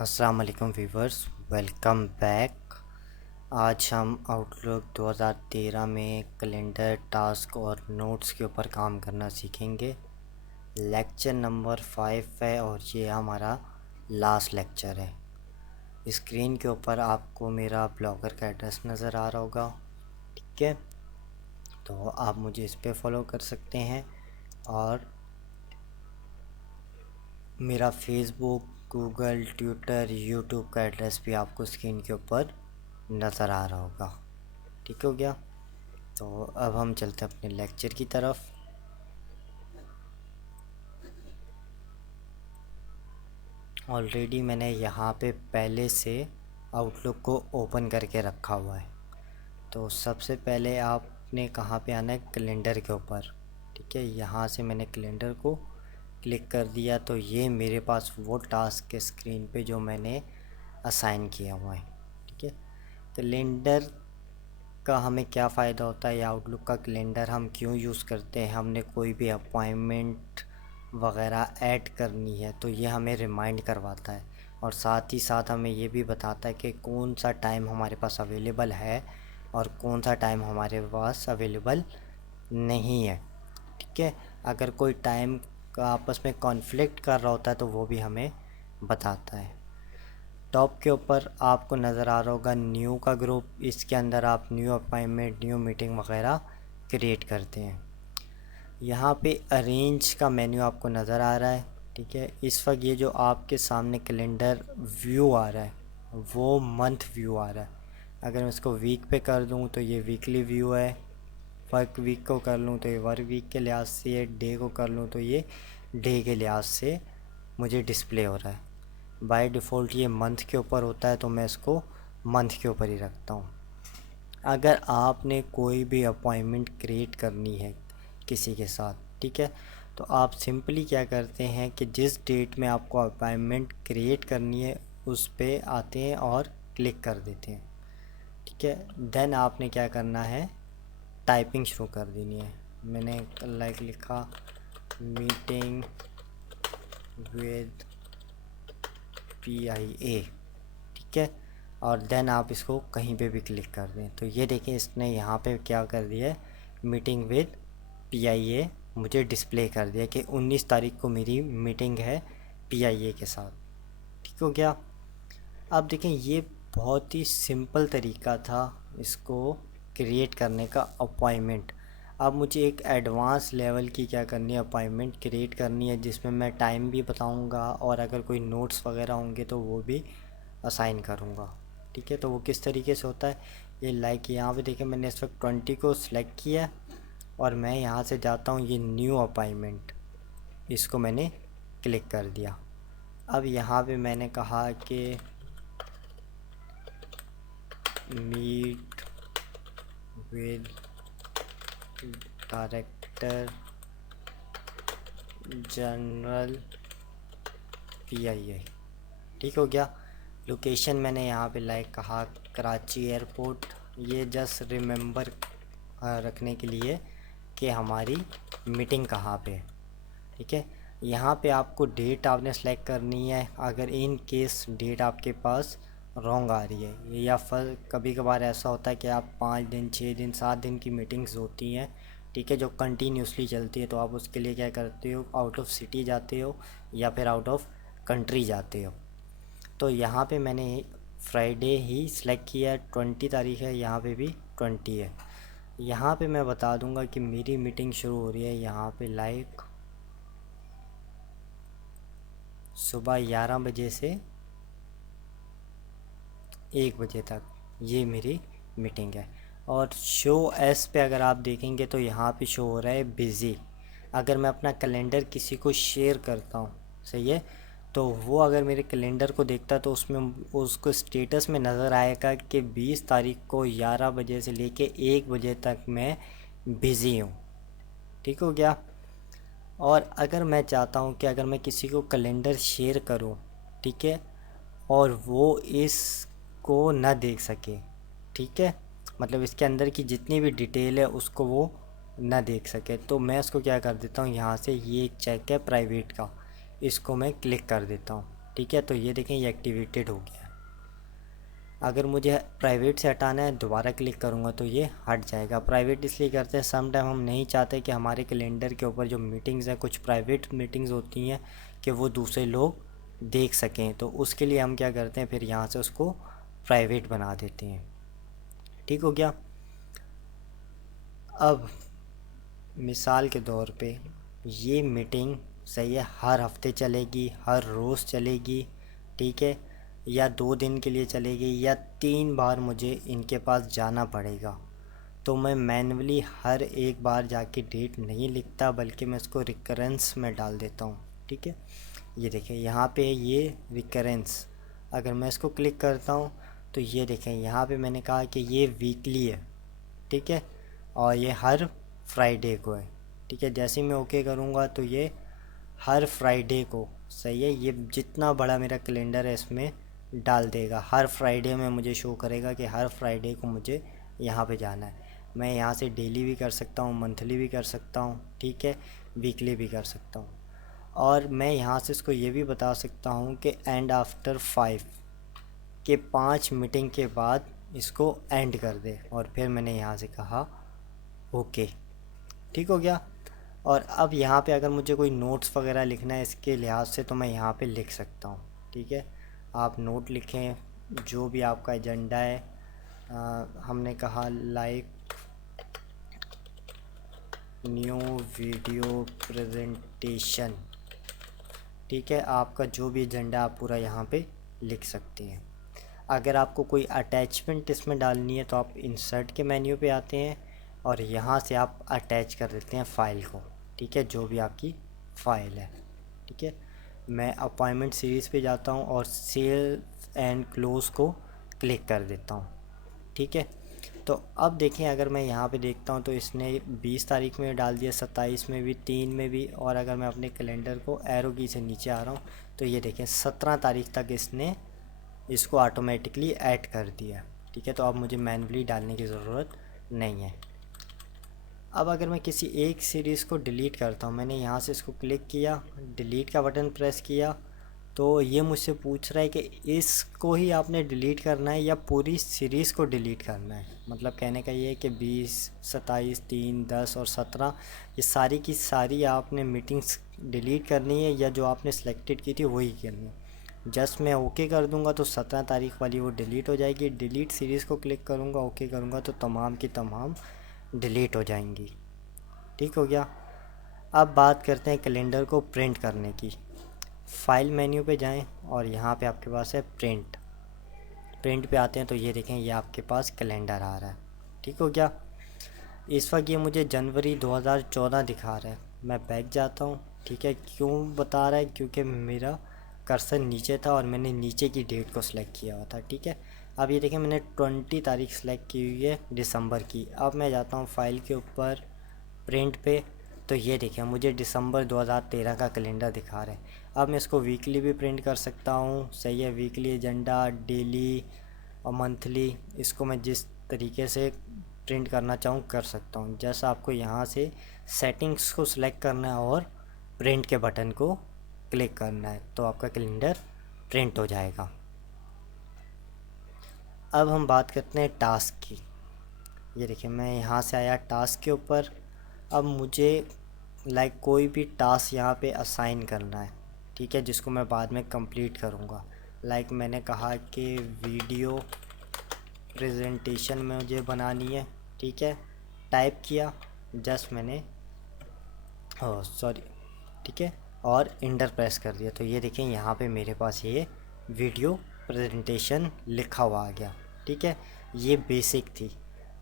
अस्सलाम वालेकुम viewers, welcome back. आज हम आउटलुक 2013 में कैलेंडर, टास्क और नोट्स के ऊपर काम करना सीखेंगे। लेक्चर नंबर 5 है और ये हमारा लास्ट लेक्चर है। स्क्रीन के ऊपर आपको मेरा ब्लॉगर का एड्रेस नज़र आ रहा होगा, ठीक है। तो आप मुझे इस पर फॉलो कर सकते हैं और मेरा फेसबुक, गूगल, ट्विटर, यूट्यूब का एड्रेस भी आपको स्क्रीन के ऊपर नज़र आ रहा होगा। ठीक हो गया। तो अब हम चलते हैं अपने लेक्चर की तरफ। ऑलरेडी मैंने यहाँ पे पहले से आउटलुक को ओपन करके रखा हुआ है। तो सबसे पहले आपने कहाँ पे आना है, कैलेंडर के ऊपर। ठीक है, यहाँ से मैंने कैलेंडर को क्लिक कर दिया तो ये मेरे पास वो टास्क के स्क्रीन पे जो मैंने असाइन किया हुआ है। ठीक है, कैलेंडर का हमें क्या फ़ायदा होता है या आउटलुक का कैलेंडर हम क्यों यूज़ करते हैं, हमने कोई भी अपॉइंटमेंट वगैरह ऐड करनी है तो ये हमें रिमाइंड करवाता है और साथ ही साथ हमें ये भी बताता है कि कौन सा टाइम हमारे पास अवेलेबल है और कौन सा टाइम हमारे पास अवेलेबल नहीं है। ठीक है, अगर कोई टाइम का आपस में कॉन्फ्लिक्ट कर रहा होता है तो वो भी हमें बताता है। टॉप के ऊपर आपको नज़र आ रहा होगा न्यू का ग्रुप, इसके अंदर आप न्यू अपॉइंटमेंट, न्यू मीटिंग वगैरह क्रिएट करते हैं। यहाँ पे अरेंज का मेन्यू आपको नज़र आ रहा है। ठीक है, इस वक्त ये जो आपके सामने कैलेंडर व्यू आ रहा है वो मंथ व्यू आ रहा है। अगर मैं इसको वीक पे कर दूँ तो ये वीकली व्यू है, वर्क वीक को कर लूँ तो ये वर्क वीक के लिहाज से, ये डे को कर लूँ तो ये डे के लिहाज से मुझे डिस्प्ले हो रहा है। बाय डिफ़ॉल्ट ये मंथ के ऊपर होता है तो मैं इसको मंथ के ऊपर ही रखता हूँ। अगर आपने कोई भी अपॉइंटमेंट क्रिएट करनी है किसी के साथ, ठीक है, तो आप सिंपली क्या करते हैं कि जिस डेट में आपको अपॉइंटमेंट क्रिएट करनी है उस पे आते हैं और क्लिक कर देते हैं। ठीक है, देन आपने क्या करना है, टाइपिंग शुरू कर देनी है। मैंने लाइक लिखा मीटिंग विद PIA, ठीक है, और देन आप इसको कहीं पे भी क्लिक कर दें तो ये देखें इसने यहाँ पे क्या कर दिया है, मीटिंग विद PIA मुझे डिस्प्ले कर दिया कि 19 तारीख को मेरी मीटिंग है PIA के साथ। ठीक हो गया। अब देखें ये बहुत ही सिंपल तरीका था इसको क्रिएट करने का, अपॉइंटमेंट। अब मुझे एक एडवांस लेवल की क्या करनी है, अपॉइंटमेंट क्रिएट करनी है जिसमें मैं टाइम भी बताऊंगा और अगर कोई नोट्स वगैरह होंगे तो वो भी असाइन करूंगा। ठीक है, तो वो किस तरीके से होता है, ये लाइक यहाँ पे देखें मैंने इस वक्त 20 को सिलेक्ट किया और मैं यहाँ से जाता हूँ, ये न्यू अपॉइंटमेंट, इसको मैंने क्लिक कर दिया। अब यहाँ पे मैंने कहा कि meet with director general PIA। ठीक हो गया। लोकेशन मैंने यहाँ पे लाइक कहा कराची एयरपोर्ट, ये जस्ट रिमेंबर रखने के लिए कि हमारी मीटिंग कहाँ पे है। ठीक है, यहाँ पे आपको डेट आपने सेलेक्ट करनी है। अगर इन केस डेट आपके पास रॉन्ग आ रही है या फिर कभी कभार ऐसा होता है कि आप 5 दिन, 6 दिन, 7 दिन की मीटिंग्स होती हैं, ठीक है, जो कंटिन्यूसली चलती है, तो आप उसके लिए क्या करते हो, आउट ऑफ सिटी जाते हो या फिर आउट ऑफ कंट्री जाते हो। तो यहाँ पे मैंने फ्राइडे ही सिलेक्ट किया है, 20 तारीख है, यहाँ पे भी 20 है। यहाँ पे मैं बता दूंगा कि मेरी मीटिंग शुरू हो रही है यहाँ पे लाइक सुबह 11 बजे से 1 बजे तक, ये मेरी मीटिंग है। और शो एस पे अगर आप देखेंगे तो यहाँ पे शो हो रहा है बिज़ी। अगर मैं अपना कैलेंडर किसी को शेयर करता हूँ, सही है, तो वो अगर मेरे कैलेंडर को देखता है तो उसमें उसको स्टेटस में नज़र आएगा कि 20 तारीख को 11 बजे से लेके 1 बजे तक मैं बिज़ी हूँ। ठीक हो गया। और अगर मैं चाहता हूँ कि अगर मैं किसी को कैलेंडर शेयर करूँ, ठीक है, और वो इसको ना देख सके, ठीक है, मतलब इसके अंदर की जितनी भी डिटेल है उसको वो ना देख सके, तो मैं इसको क्या कर देता हूँ, यहाँ से ये एक चेक है प्राइवेट का, इसको मैं क्लिक कर देता हूँ। ठीक है, तो ये देखें ये एक्टिवेटेड हो गया। अगर मुझे प्राइवेट से हटाना है दोबारा क्लिक करूँगा तो ये हट जाएगा। प्राइवेट इसलिए करते हैं, सम टाइम हम नहीं चाहते कि हमारे कैलेंडर के ऊपर जो मीटिंग्स हैं, कुछ प्राइवेट मीटिंग्स होती हैं कि वो दूसरे लोग देख सकें, तो उसके लिए हम क्या करते हैं फिर यहाँ से उसको प्राइवेट बना देते हैं। ठीक हो गया। अब मिसाल के तौर पे ये मीटिंग सही है हर हफ्ते चलेगी, हर रोज़ चलेगी, ठीक है, या 2 दिन के लिए चलेगी, या 3 बार मुझे इनके पास जाना पड़ेगा। तो मैं मैन्युअली हर एक बार जाके डेट नहीं लिखता, बल्कि मैं इसको रिकरेंस में डाल देता हूँ। ठीक है, ये देखें यहाँ पे ये रिकरेंस, अगर मैं इसको क्लिक करता हूँ तो ये देखें यहाँ पे मैंने कहा कि ये वीकली है, ठीक है, और ये हर फ्राइडे को है। ठीक है, जैसे ही मैं ओके करूँगा तो ये हर फ्राइडे को, सही है, ये जितना बड़ा मेरा कैलेंडर है इसमें डाल देगा। हर फ्राइडे में मुझे शो करेगा कि हर फ्राइडे को मुझे यहाँ पे जाना है। मैं यहाँ से डेली भी कर सकता हूँ, मंथली भी कर सकता हूँ, ठीक है, वीकली भी कर सकता हूँ। और मैं यहाँ से इसको ये भी बता सकता हूँ कि एंड आफ्टर 5 के 5 मीटिंग के बाद इसको एंड कर दे, और फिर मैंने यहाँ से कहा ओके। ठीक हो गया। और अब यहाँ पे अगर मुझे कोई नोट्स वगैरह लिखना है इसके लिहाज से तो मैं यहाँ पे लिख सकता हूँ। ठीक है, आप नोट लिखें जो भी आपका एजेंडा है। हमने कहा लाइक न्यू वीडियो प्रेजेंटेशन, ठीक है, आपका जो भी एजेंडा आप पूरा यहाँ पे लिख सकते हैं। अगर आपको कोई अटैचमेंट इसमें डालनी है तो आप इंसर्ट के मेन्यू पे आते हैं और यहाँ से आप अटैच कर देते हैं फ़ाइल को, ठीक है, जो भी आपकी फ़ाइल है। ठीक है, मैं अपॉइंटमेंट सीरीज़ पे जाता हूँ और सेल एंड क्लोज़ को क्लिक कर देता हूँ। ठीक है, तो अब देखें अगर मैं यहाँ पे देखता हूँ तो इसने 20 तारीख में डाल दिया, 27 में भी, 3 में भी, और अगर मैं अपने कैलेंडर को एरो की से नीचे आ रहा हूँ तो ये देखें 17 तारीख तक इसने इसको ऑटोमेटिकली ऐड कर दिया। ठीक है, तो अब मुझे मैन्युअली डालने की ज़रूरत नहीं है। अब अगर मैं किसी एक सीरीज़ को डिलीट करता हूँ, मैंने यहाँ से इसको क्लिक किया, डिलीट का बटन प्रेस किया, तो ये मुझसे पूछ रहा है कि इसको ही आपने डिलीट करना है या पूरी सीरीज़ को डिलीट करना है। मतलब कहने का ये है कि 20, 27, 3, 10 और 17 ये सारी की सारी आपने मीटिंग्स डिलीट करनी है, या जो आपने सेलेक्टेड की थी वही करनी है। जस्ट मैं ओके कर दूंगा तो 17 तारीख वाली वो डिलीट हो जाएगी। डिलीट सीरीज़ को क्लिक करूँगा, ओके करूँगा तो तमाम की तमाम डिलीट हो जाएंगी। ठीक हो गया। अब बात करते हैं कैलेंडर को प्रिंट करने की। फ़ाइल मेन्यू पे जाएं और यहाँ पे आपके पास है प्रिंट। प्रिंट पे आते हैं तो ये देखें ये आपके पास कैलेंडर आ रहा है। ठीक हो गया। इस वक्त ये मुझे जनवरी 2014 दिखा रहा है। मैं बैक जाता हूँ। ठीक है, क्यों बता रहा है? क्योंकि मेरा कर्सर नीचे था और मैंने नीचे की डेट को सिलेक्ट किया हुआ था। ठीक है, अब ये देखें मैंने 20 तारीख सेलेक्ट की हुई है दिसंबर की। अब मैं जाता हूँ फाइल के ऊपर प्रिंट पे, तो ये देखें मुझे दिसंबर 2013 का कैलेंडर दिखा रहे हैं। अब मैं इसको वीकली भी प्रिंट कर सकता हूँ, सही है, वीकली एजेंडा, डेली और मंथली, इसको मैं जिस तरीके से प्रिंट करना चाहूँ कर सकता हूँ। जैसा आपको यहाँ से सेटिंग्स को सिलेक्ट करना है और प्रिंट के बटन को क्लिक करना है तो आपका कैलेंडर प्रिंट हो जाएगा। अब हम बात करते हैं टास्क की। ये देखिए मैं यहाँ से आया टास्क के ऊपर। अब मुझे कोई भी टास्क यहाँ पे असाइन करना है, ठीक है, जिसको मैं बाद में कंप्लीट करूँगा। मैंने कहा कि वीडियो प्रेजेंटेशन में मुझे बनानी है, ठीक है, टाइप किया, जस्ट मैंने ठीक है, और इंटर प्रेस कर दिया तो ये देखें यहाँ पे मेरे पास ये वीडियो प्रेजेंटेशन लिखा हुआ आ गया। ठीक है, ये बेसिक थी।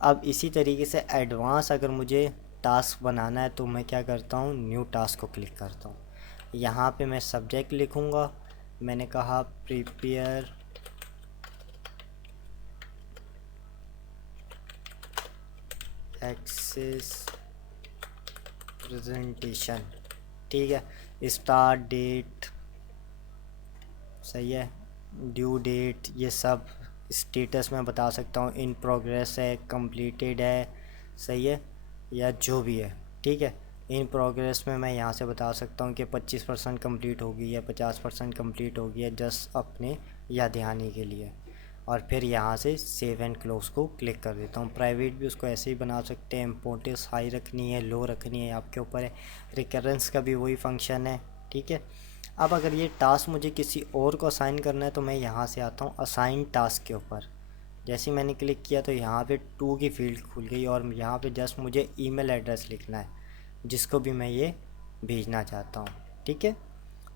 अब इसी तरीके से एडवांस अगर मुझे टास्क बनाना है तो मैं क्या करता हूँ, न्यू टास्क को क्लिक करता हूँ। यहाँ पे मैं सब्जेक्ट लिखूँगा, मैंने कहा प्रिपेयर एक्सेस प्रेजेंटेशन, ठीक है, स्टार्ट डेट, सही है, ड्यू डेट, ये सब स्टेटस मैं बता सकता हूँ, इन प्रोग्रेस है, कंप्लीटेड है, सही है, या जो भी है। ठीक है, इन प्रोग्रेस में मैं यहाँ से बता सकता हूँ कि 25% कम्प्लीट होगी या 50% कम्प्लीट होगी, या जस्ट अपने याद दहानी के लिए। और फिर यहाँ से सेव एंड क्लोज को क्लिक कर देता हूँ। प्राइवेट भी उसको ऐसे ही बना सकते हैं, इम्पोर्टेंस हाई रखनी है लो रखनी है आपके ऊपर है। रिकरेंस का भी वही फंक्शन है, ठीक है। अब अगर ये टास्क मुझे किसी और को असाइन करना है तो मैं यहाँ से आता हूँ असाइन टास्क के ऊपर। जैसे ही मैंने क्लिक किया तो यहाँ पे 2 की फील्ड खुल गई और यहाँ पे जस्ट मुझे ईमेल एड्रेस लिखना है जिसको भी मैं ये भेजना चाहता हूँ, ठीक है।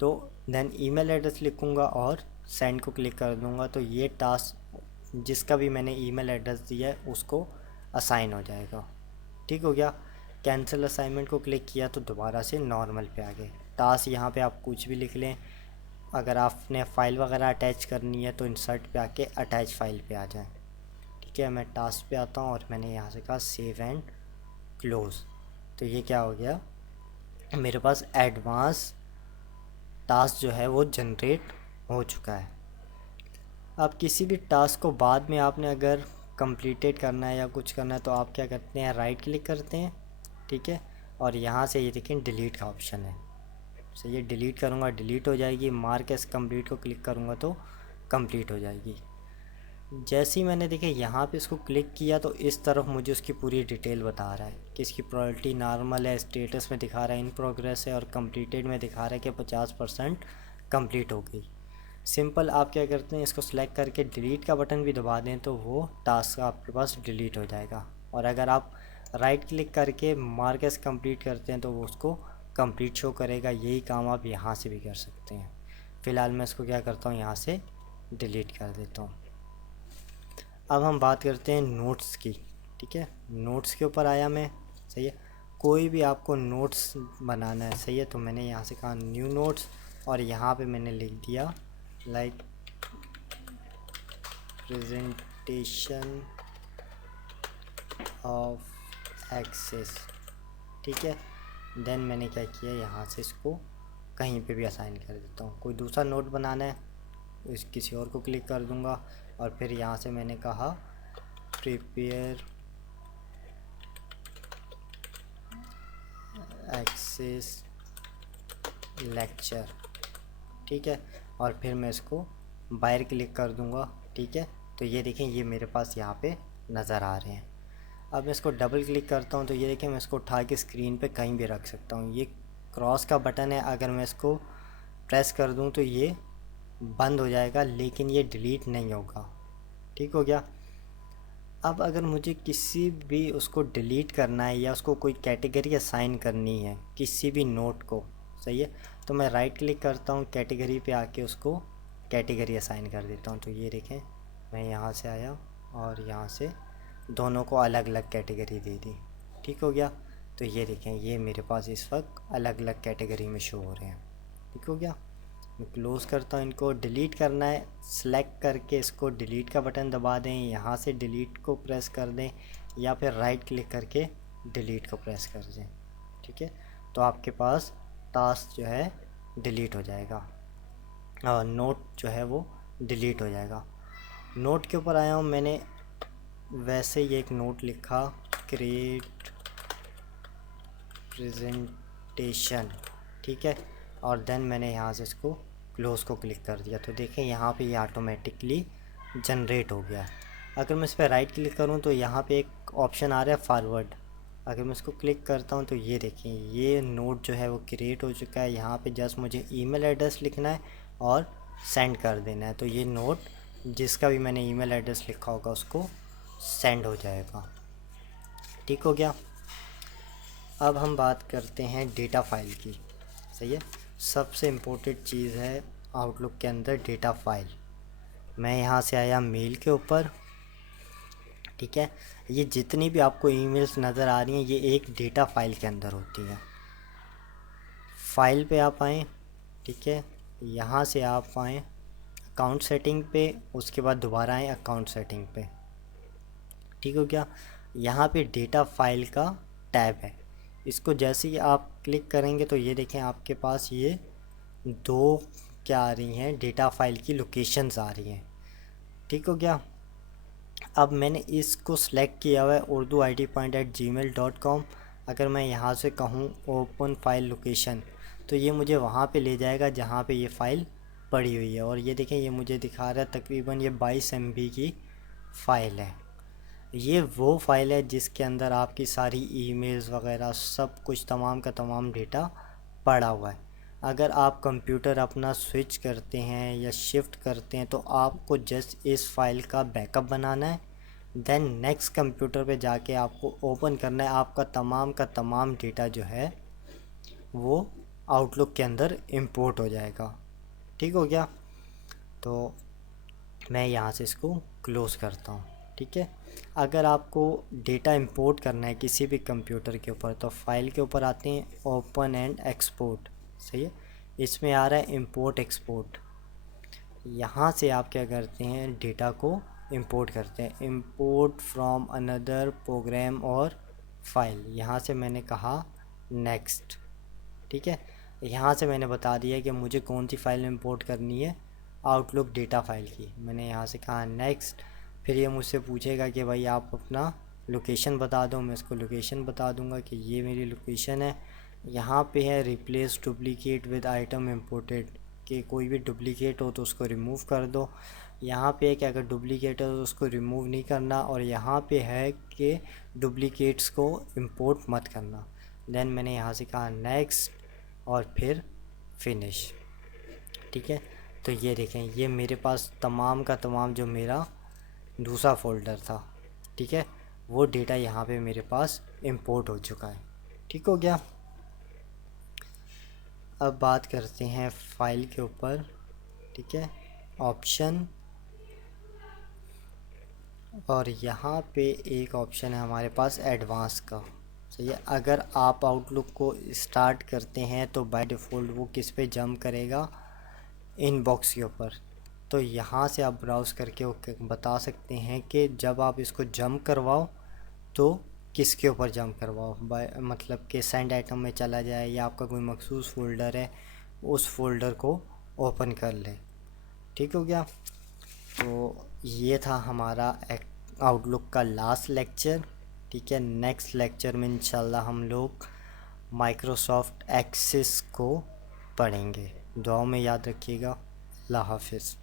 तो देन ईमेल एड्रेस लिखूँगा और सेंड को क्लिक कर दूँगा, तो ये टास्क जिसका भी मैंने ईमेल एड्रेस दिया है उसको असाइन हो जाएगा, ठीक हो गया। कैंसिल असाइनमेंट को क्लिक किया तो दोबारा से नॉर्मल पे आ गए। टास्क यहाँ पे आप कुछ भी लिख लें, अगर आपने फ़ाइल वगैरह अटैच करनी है तो इंसर्ट पे आके अटैच फाइल पे आ जाएं, ठीक है। मैं टास्क पे आता हूँ और मैंने यहाँ से कहा सेव एंड क्लोज़, तो ये क्या हो गया, मेरे पास एडवांस टास्क जो है वो जनरेट हो चुका है। अब किसी भी टास्क को बाद में आपने अगर कंप्लीटेड करना है या कुछ करना है तो आप क्या करते हैं, राइट क्लिक करते हैं, ठीक है। और यहाँ से ये देखें डिलीट का ऑप्शन है, तो ये डिलीट करूँगा डिलीट हो जाएगी। मार्क एस कंप्लीट को क्लिक करूँगा तो कंप्लीट हो जाएगी। जैसे ही मैंने देखे यहाँ पे इसको क्लिक किया तो इस तरफ मुझे उसकी पूरी डिटेल बता रहा है कि इसकी प्रायोरिटी नॉर्मल है, स्टेटस में दिखा रहा है इन प्रोग्रेस है, और कंप्लीटेड में दिखा रहा है कि 50% कंप्लीट हो गई। सिंपल आप क्या करते हैं, इसको सेलेक्ट करके डिलीट का बटन भी दबा दें तो वो टास्क आपके पास डिलीट हो जाएगा। और अगर आप राइट क्लिक करके मार्क एस कंप्लीट करते हैं तो वो उसको कंप्लीट शो करेगा। यही काम आप यहाँ से भी कर सकते हैं। फ़िलहाल मैं इसको क्या करता हूँ, यहाँ से डिलीट कर देता हूँ। अब हम बात करते हैं नोट्स की, ठीक है। नोट्स के ऊपर आया मैं, सही है। कोई भी आपको नोट्स बनाना है, सही है, तो मैंने यहाँ से कहा न्यू नोट्स और यहाँ पे मैंने लिख दिया लाइक प्रेजेंटेशन ऑफ एक्सेस, ठीक है। देन मैंने क्या किया, यहाँ से इसको कहीं पे भी असाइन कर देता हूँ। कोई दूसरा नोट बनाना है इस किसी और को क्लिक कर दूँगा और फिर यहाँ से मैंने कहा प्रिपेयर एक्सेस लेक्चर, ठीक है। और फिर मैं इसको बाहर क्लिक कर दूँगा, ठीक है। तो ये देखें ये मेरे पास यहाँ पे नज़र आ रहे हैं। अब मैं इसको डबल क्लिक करता हूँ तो ये देखें मैं इसको उठा के स्क्रीन पे कहीं भी रख सकता हूँ। ये क्रॉस का बटन है, अगर मैं इसको प्रेस कर दूँ तो ये बंद हो जाएगा लेकिन ये डिलीट नहीं होगा, ठीक हो गया। अब अगर मुझे किसी भी उसको डिलीट करना है या उसको कोई कैटेगरी असाइन करनी है किसी भी नोट को, सही है, तो मैं राइट क्लिक करता हूँ, कैटेगरी पे आके उसको कैटेगरी असाइन कर देता हूँ। तो ये देखें मैं यहाँ से आया और यहाँ से दोनों को अलग अलग कैटेगरी दे दी, ठीक हो गया। तो ये देखें ये मेरे पास इस वक्त अलग अलग कैटेगरी में शो हो रहे हैं, ठीक हो गया। मैं क्लोज़ करता हूँ। इनको डिलीट करना है, सेलेक्ट करके इसको डिलीट का बटन दबा दें, यहाँ से डिलीट को प्रेस कर दें या फिर राइट क्लिक करके डिलीट को प्रेस कर दें, ठीक है। तो आपके पास टास्क जो है डिलीट हो जाएगा और नोट जो है वो डिलीट हो जाएगा। नोट के ऊपर आया हूँ, मैंने वैसे ही एक नोट लिखा क्रिएट प्रेजेंटेशन, ठीक है। और देन मैंने यहाँ से इसको क्लोज़ को क्लिक कर दिया तो देखें यहाँ पे ये ऑटोमेटिकली जनरेट हो गया। अगर मैं इस पर राइट क्लिक करूँ तो यहाँ पे एक ऑप्शन आ रहा है फॉरवर्ड, अगर मैं इसको क्लिक करता हूँ तो ये देखें ये नोट जो है वो क्रिएट हो चुका है। यहाँ पे जस्ट मुझे ईमेल एड्रेस लिखना है और सेंड कर देना है, तो ये नोट जिसका भी मैंने ईमेल एड्रेस लिखा होगा उसको सेंड हो जाएगा, ठीक हो गया। अब हम बात करते हैं डेटा फाइल की, सही है। सबसे इम्पोर्टेंट चीज़ है आउटलुक के अंदर डेटा फाइल। मैं यहाँ से आया मेल के ऊपर, ठीक है। ये जितनी भी आपको ईमेल्स नज़र आ रही हैं ये एक डेटा फाइल के अंदर होती हैं। फाइल पे आप आएँ, ठीक है, यहाँ से आप आएँ अकाउंट सेटिंग पे, उसके बाद दोबारा आएँ अकाउंट सेटिंग पे, ठीक हो गया। यहाँ पे डेटा फाइल का टैब है, इसको जैसे ही आप क्लिक करेंगे तो ये देखें आपके पास ये दो क्या आ रही हैं, डेटा फाइल की लोकेशंस आ रही हैं, ठीक हो गया। अब मैंने इसको सेलेक्ट किया हुआ है urduid.gmail.com, अगर मैं यहाँ से कहूँ ओपन फाइल लोकेशन, तो ये मुझे वहाँ पे ले जाएगा जहाँ पे ये फ़ाइल पड़ी हुई है। और ये देखें, ये मुझे दिखा रहा है तकरीबन ये 22 MB की फ़ाइल है। ये वो फ़ाइल है जिसके अंदर आपकी सारी ईमेल्स वगैरह सब कुछ तमाम का तमाम डेटा पड़ा हुआ है। अगर आप कंप्यूटर अपना स्विच करते हैं या शिफ्ट करते हैं तो आपको जस्ट इस फ़ाइल का बैकअप बनाना है, देन नेक्स्ट कंप्यूटर पे जाके आपको ओपन करना है। आपका तमाम का तमाम डेटा जो है वो आउटलुक के अंदर इंपोर्ट हो जाएगा। ठीक हो गया? तो मैं यहाँ से इसको क्लोज़ करता हूँ। ठीक है, अगर आपको डेटा इंपोर्ट करना है किसी भी कंप्यूटर के ऊपर तो फाइल के ऊपर आते हैं ओपन एंड एक्सपोर्ट। सही है, इसमें आ रहा है इंपोर्ट एक्सपोर्ट। यहाँ से आप क्या करते हैं, डेटा को इंपोर्ट करते हैं, इंपोर्ट फ्रॉम अनदर प्रोग्राम और फाइल। यहाँ से मैंने कहा नेक्स्ट। ठीक है, यहाँ से मैंने बता दिया कि मुझे कौन सी फ़ाइल इंपोर्ट करनी है, आउटलुक डेटा फाइल की। मैंने यहाँ से कहा नेक्स्ट। फिर ये मुझसे पूछेगा कि भाई आप अपना लोकेशन बता दो। मैं इसको लोकेशन बता दूंगा कि ये मेरी लोकेशन है। यहाँ पे है replace duplicate with item imported, कि कोई भी डुप्लीकेट हो तो उसको रिमूव कर दो। यहाँ पे है कि अगर डुप्लीकेट है तो उसको रिमूव नहीं करना, और यहाँ पे है कि डुप्लीकेट्स को इंपोर्ट मत करना। देन मैंने यहाँ से कहा नेक्स्ट और फिर फिनिश। ठीक है, तो ये देखें, ये मेरे पास तमाम का तमाम जो मेरा दूसरा फ़ोल्डर था, ठीक है, वो डेटा यहाँ पे मेरे पास इंपोर्ट हो चुका है। ठीक हो गया? अब बात करते हैं फ़ाइल के ऊपर। ठीक है, ऑप्शन, और यहाँ पे एक ऑप्शन है हमारे पास एडवांस का। सही है, अगर आप आउटलुक को स्टार्ट करते हैं तो बाय डिफ़ॉल्ट वो किस पे जंप करेगा, इनबॉक्स के ऊपर। तो यहाँ से आप ब्राउज़ करके वो बता सकते हैं कि जब आप इसको जंप करवाओ तो किसके ऊपर जंप करवाओ, बाय मतलब कि सेंड आइटम में चला जाए या आपका कोई मखसूस फ़ोल्डर है उस फ़ोल्डर को ओपन कर लें। ठीक हो गया? तो ये था हमारा आउटलुक का लास्ट लेक्चर। ठीक है, नेक्स्ट लेक्चर में इंशाल्लाह हम लोग माइक्रोसॉफ्ट एक्सेस को पढ़ेंगे। दुआओं में याद रखिएगा। अल्लाह हाफिज़।